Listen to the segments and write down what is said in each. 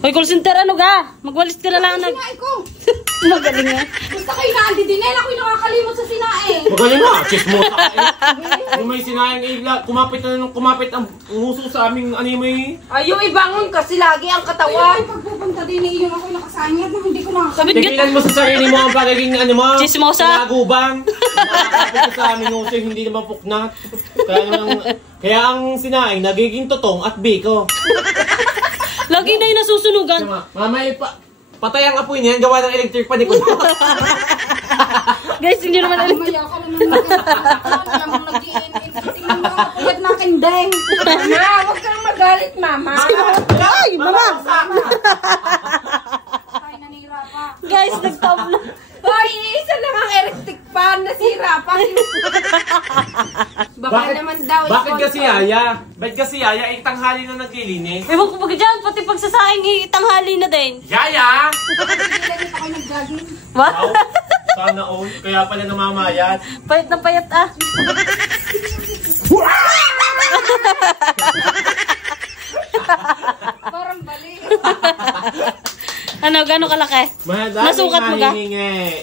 Hoy, call center, ano ka? Magwalis ka na lang. Sinain ko. Magaling nga. Basta kayo na, hindi din. Ako'y nakakalimot sa sinain. Magaling nga, chismosa ka eh. Kung may sinayang kumapit ang nguso sa aming anime. Ayaw ibangon kasi lagi ang katawan. Ay, pagpupunta din eh, yung ako'y nakasanyad na hindi ko nakakabit. Tigilan mo sa sarili mo ang pagiging ano mo. Chismosa. Nagubang. Nakakapit ka sa aming nguso, hindi naman puknat. Kaya ang sinaing, nagiging totong at biko. Lagi na yung nasusunugan. Mamay patay ang apoy niyan, gawa ng electric pa ni ko. Guys, hindi naman alam. Mamaya ka naman alam mo nag-i-in-in. Tingnan mo ang puyat ng kendeng. Mama, huwag kang magalit, mama. Ay, mama! Ay, nanira pa. Guys, nagtabla. Hoy, isa lang ang electric fan, nasira pa. Baka naman daw. Bakit kasi Yaya? Bakit kasi Yaya? Tanghali na naglilinis. Ewan ko pag dyan, pati pagsasaing itanghali na din. Yaya! Hindi ako nag-jogging. What? Wow, sana all. Kaya pala namamayat. Payat na payat ah. Parang bali. Ano, gano'ng kalaki? Nasukat mo ka?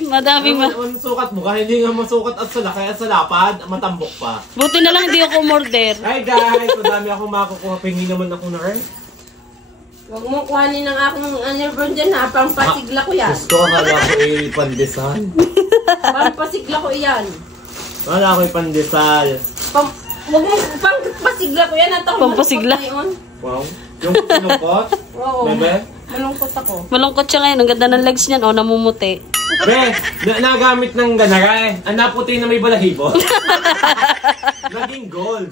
Madami ma. Nasukat mo ka? Hindi nga masukat at sa laki at sa lapad, matambok pa. Buti na lang hindi ako umorder. Hi guys, madami akong makukuha. Pingi naman ako na rin. Huwag mo kuhanin ng aking anilburn dyan ha. Pampasigla ko yan. Gusto ko, akala ko pandesal. Pampasigla ko yan. Akala ko pandesal. Huwag mo pampasigla ko yan. Pampasigla? Wow. Yung sinukot? Oo. Bebe? Malungkot ako. Malungkot siya ngayon. Ang ganda ng legs niyan. O, namumuti. Be, nagamit ng ganara eh. Ang naputi na may balahibo. Naging gold.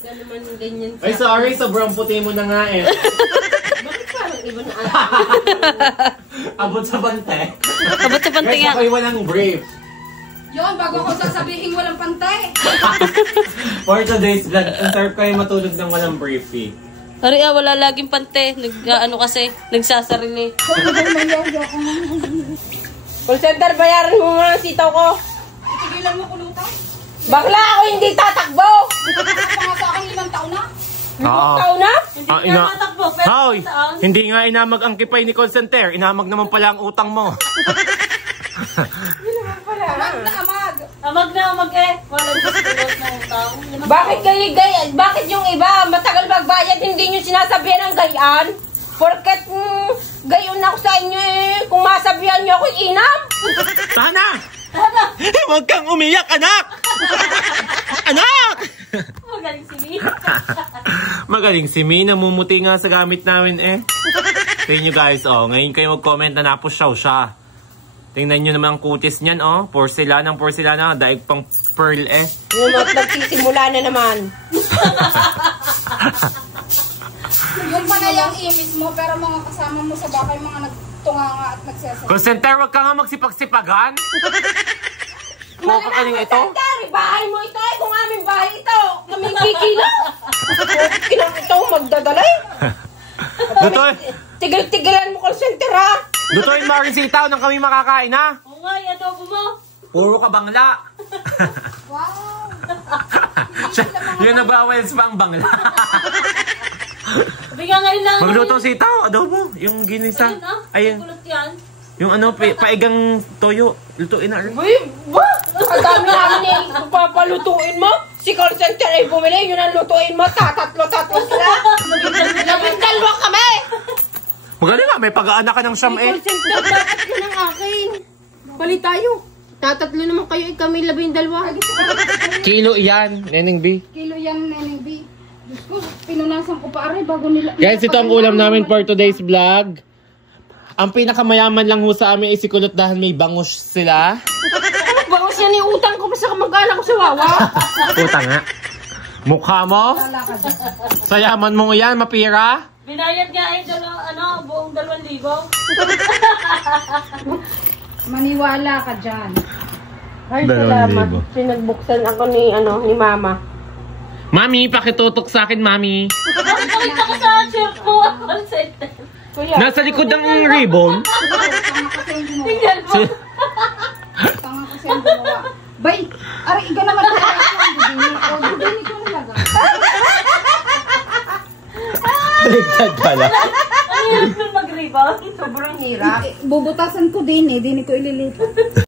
Yan naman ganyan siya. Ay, sorry. Sobrang puti mo na nga eh. Bakit parang iba na Abot sa bante. Abot sa bante nga. Guys, ako'y walang brief. Yun, bago ko sasabihin walang pantay. For today's vlog, ang sarap kayo matulog ng walang briefing. Ari wala laging pante. Ano kasi, nagsasarili. Call center, bayaran mo muna ang sitaw ko. Itigilan mo kulutan. Bakla ako hindi tatakbo. Nakakapa nga sa akin 5 taon na. 5 taon na? Hindi nga matakbo. Hoy, hindi nga inamag ang kipay ni call center. Inamag naman pala ang utang mo. Amag na amag. Amag na amag eh. Walang gusto ng utang. Bakit kayo bakit yung iba matagal magbayad hindi nyo sinasabihan ng gayan? Porket gayon ako sa inyo eh. Kung masabihan nyo ako inam. Sana! Huwag kang umiyak, anak! Anak! Magaling si Mi. Magaling si Mi. Namumuti nga sa gamit namin eh. Tingnan nyo guys, oh. Ngayon kayo mag-comment na napusyaw siya. Tingnan nyo naman ang kutis niyan, oh. Porcelana, daig pang pearl eh. Yung nagsisimula na naman. Yung pala yung imis mo, pero mga kasama mo sa bakay, mga nagtunganga at nagsasal. Call center, wag ka nga magsipag-sipagan. Kakaling ito? Bahay mo ito eh, kung aming bahay ito. Kaming kikilo. Kinang ito, magdadalay. Lutoy! Tigil-tigilan mo call center ha. Lutoyin mo rin si Itaw nang kami makakain ha. Oo nga, adobo mo. Puro ka bangla. Wow. Yung nabawels pa ang bangla. Bigyan ngayon lang. Magluto si Itaw, adobo. Yung ginisa. Ayun ah, Ayun. kulot yan. Yung ano, paigang toyo. Lutuin na rin. Uy, ba? Ang dami namin eh, papalutuin mo. Si call center ay bumili, yun ang lutuin mo. Tatlo sila. Labing dalawa kami. Magaling nga, may pag-aanak ka ng siyam eh. Call center, dapat yun ang akin. Bali tayo. Tatatlo naman kayo, kami 12. Kilo yan, Neneng B. Kilo yan, Neneng B. Diyos ko, pinunasan ko pa aray bago nila. Guys, ito ang ulam namin for today's vlog. Ang pinakamayaman lang ho sa amin ay si Kulot dahil may bangus sila. Bangus yan yung utang ko, basta mag-ala ko sa wawa. Utang nga. Mukha mo? Sa yaman mo yan, mapira? Binayad nga eh, buong 2,000. Maniwala ka dyan. Ay, 2,000. salamat. Pinagbuksan ako ni Mama. Mami, pakitutok sa akin, Mami. Nakita ko sa chef ko. Call center. Kuya. Nasa likod ng ribbon. Tingnan mo. Tanga kasi ang gumawa. Bay, aray, ikaw naman ang bubini ko nalaga. Baligtad pala. Ano yun? ba? Sobrang hirap. Bubutasan ko din eh, din ko ililipat.